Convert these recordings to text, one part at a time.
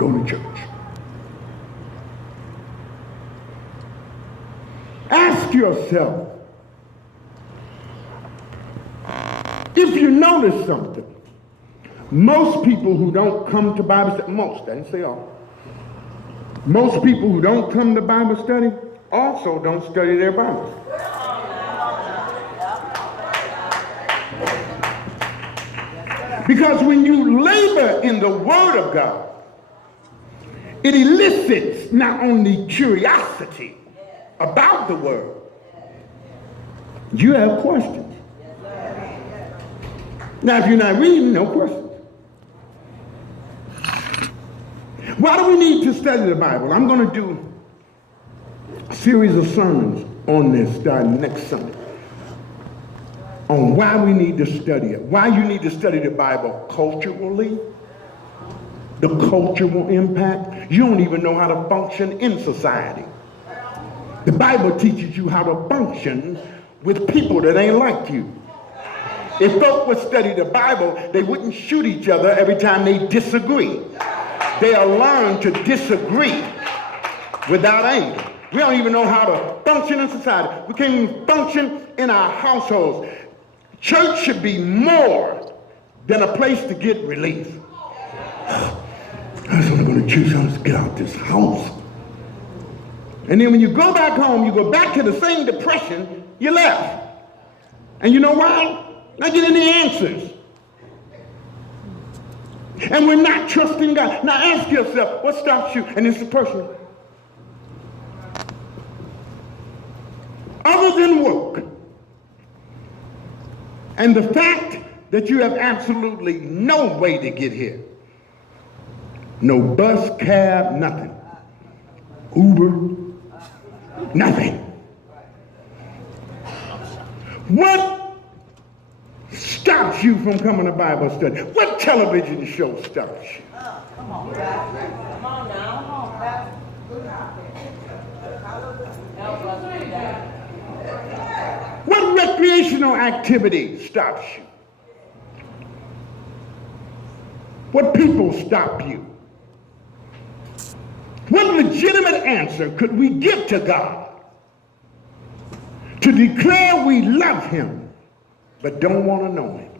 go to church. Ask yourself, if you notice something, most people who don't come to Bible study, most, I didn't say all, most people who don't come to Bible study also don't study their Bibles. Because when you labor in the Word of God, it elicits not only curiosity about the Word, you have questions. Now, if you're not reading, no questions. Why do we need to study the Bible? I'm going to do a series of sermons on this starting next Sunday, on why we need to study it, why you need to study the Bible culturally, the cultural impact. You don't even know how to function in society. The Bible teaches you how to function with people that ain't like you. If folk would study the Bible, they wouldn't shoot each other every time they disagree. They'll learn to disagree without anger. We don't even know how to function in society. We can't even function in our households. Church should be more than a place to get relief. I just want to go to church. I just get out this house. And then when you go back home, you go back to the same depression you left. And you know why? Not getting any answers. And we're not trusting God. Now ask yourself, what stops you? And this is personal. Other than work, and the fact that you have absolutely no way to get here. No bus, cab, nothing. Uber, nothing. What stops you from coming to Bible study? What television show stops you? Come on, Pastor. Come on now. Come on, Pastor. Help us with that. What recreational activity stops you? What people stop you? What legitimate answer could we give to God to declare we love him but don't want to know him?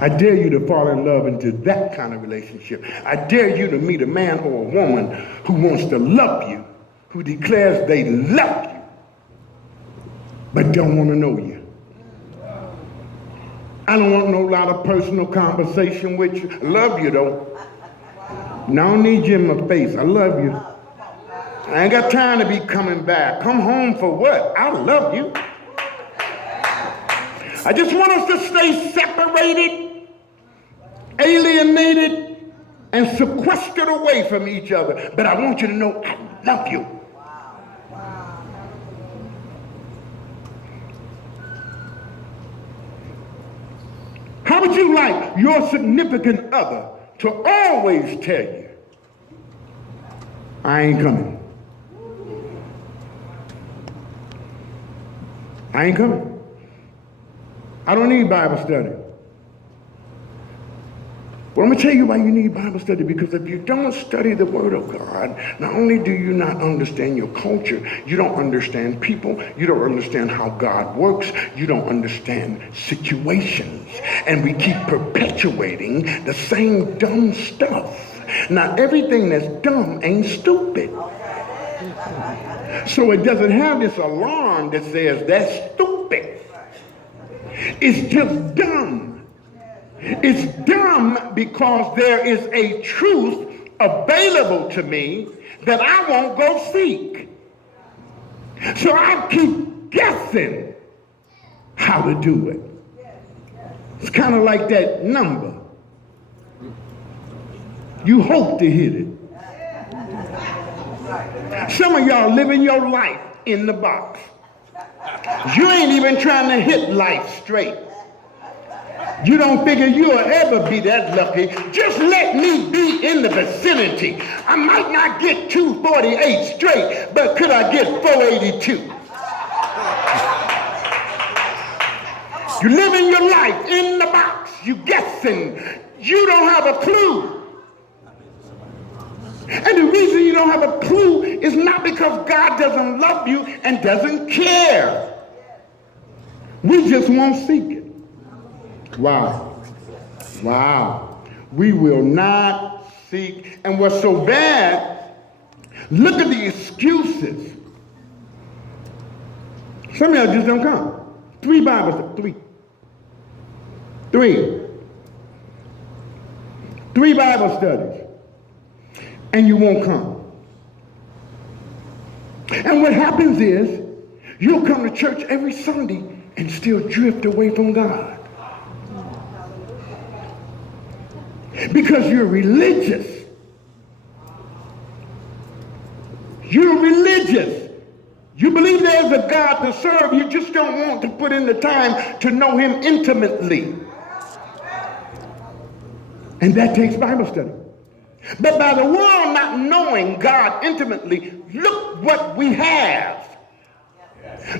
I dare you to fall in love into that kind of relationship. I dare you to meet a man or a woman who wants to love you, who declares they love you, but don't want to know you. I don't want no lot of personal conversation with you. I love you though. And I don't need you in my face. I love you. I ain't got time to be coming back. Come home for what? I love you. I just want us to stay separated, alienated, and sequestered away from each other. But I want you to know I love you. How would you like your significant other to always tell you, I ain't coming? I ain't coming. I don't need Bible study. Well, I'm going to tell you why you need Bible study, because if you don't study the Word of God, not only do you not understand your culture, you don't understand people, you don't understand how God works, you don't understand situations, and we keep perpetuating the same dumb stuff. Now, everything that's dumb ain't stupid. So it doesn't have this alarm that says that's stupid. It's just dumb. It's dumb because there is a truth available to me that I won't go seek. So I keep guessing how to do it. It's kind of like that number. You hope to hit it. Some of y'all living your life in the box. You ain't even trying to hit life straight. You don't figure you'll ever be that lucky. Just let me be in the vicinity. I might not get 248 straight, but could I get 482? You living your life in the box. You guessing. You don't have a clue And the reason you don't have a clue is not because God doesn't love you and doesn't care. We just won't seek it. Wow. Wow. We will not seek. And what's so bad, look at the excuses. Some of y'all just don't come. 3 Bibles, 3. 3 Bible studies. And you won't come. And what happens is, you'll come to church every Sunday and still drift away from God. Because you're religious. You're religious. You believe there's a God to serve. You just don't want to put in the time to know him intimately. And that takes Bible study. But by the world not knowing God intimately, look what we have.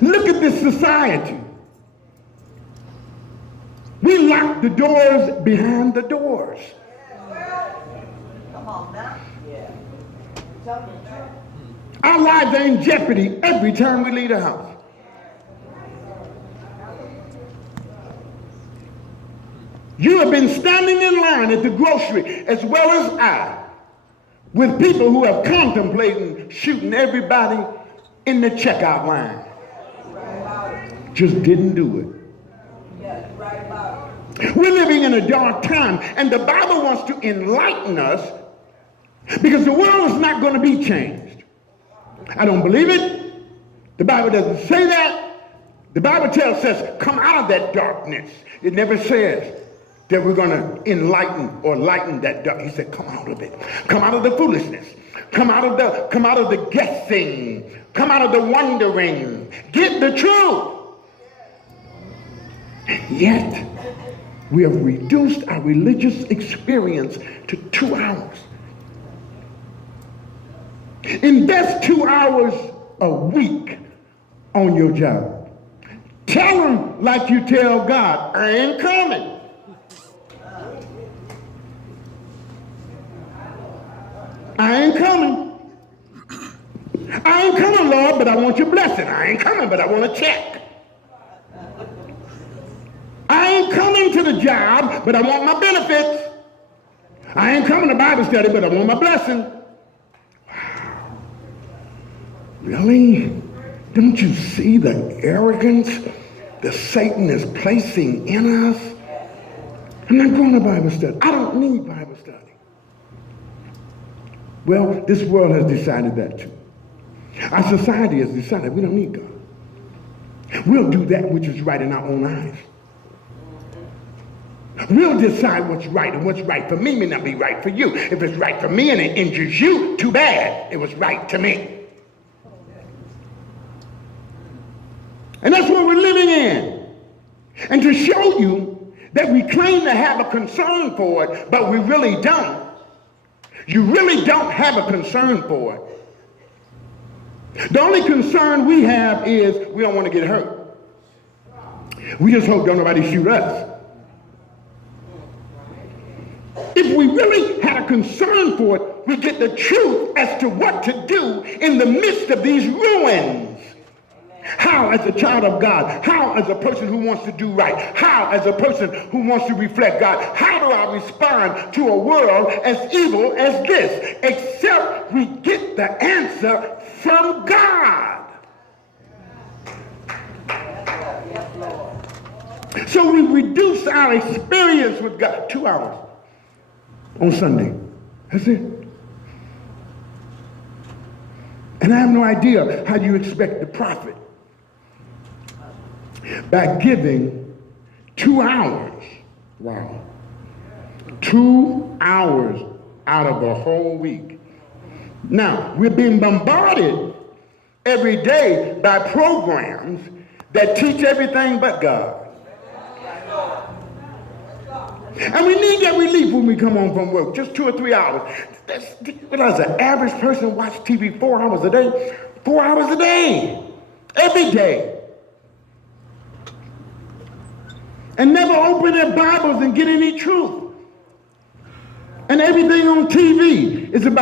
Look at this society. We lock the doors behind the doors. Come on now. Yeah. Tell me the truth. Our lives are in jeopardy every time we leave the house. You have been standing in line at the grocery as well as I with people who have contemplated shooting everybody in the checkout line. Just didn't do it. We're living in a dark time, and the Bible wants to enlighten us because the world is not going to be changed. I don't believe it. The Bible doesn't say that. The Bible tells us, come out of that darkness. It never says that we're going to enlighten or lighten that dark. He said, come out of it. Come out of the foolishness. Come out of the guessing. Come out of the wondering. Get the truth. Yet, we have reduced our religious experience to 2 hours. Invest 2 hours a week on your job. Tell them like you tell God, I ain't coming. I ain't coming. I ain't coming, Lord, but I want your blessing. I ain't coming, but I want a check. I ain't coming to the job, but I want my benefits. I ain't coming to Bible study, but I want my blessing. Wow. Really? Don't you see the arrogance that Satan is placing in us? I'm not going to Bible study. I don't need Bible study. Well, this world has decided that too. Our society has decided we don't need God. We'll do that which is right in our own eyes. We'll decide what's right, and what's right for me may not be right for you. If it's right for me and it injures you, too bad. It was right to me. And that's what we're living in. And to show you that we claim to have a concern for it, but we really don't. You really don't have a concern for it. The only concern we have is we don't want to get hurt. We just hope don't nobody shoot us. If we really had a concern for it, we get the truth as to what to do in the midst of these ruins. How as a child of God, how as a person who wants to do right, how as a person who wants to reflect God, how do I respond to a world as evil as this? Except we get the answer from God. So we reduce our experience with God. 2 hours on Sunday. That's it. And I have no idea how you expect to profit by giving 2 hours. Wow. 2 hours out of a whole week. Now, we're being bombarded every day by programs that teach everything but God. And we need that relief when we come home from work, just 2 or 3 hours. What does an average person watch TV 4 hours a day? 4 hours a day, every day. And never open their Bibles and get any truth. And everything on TV is about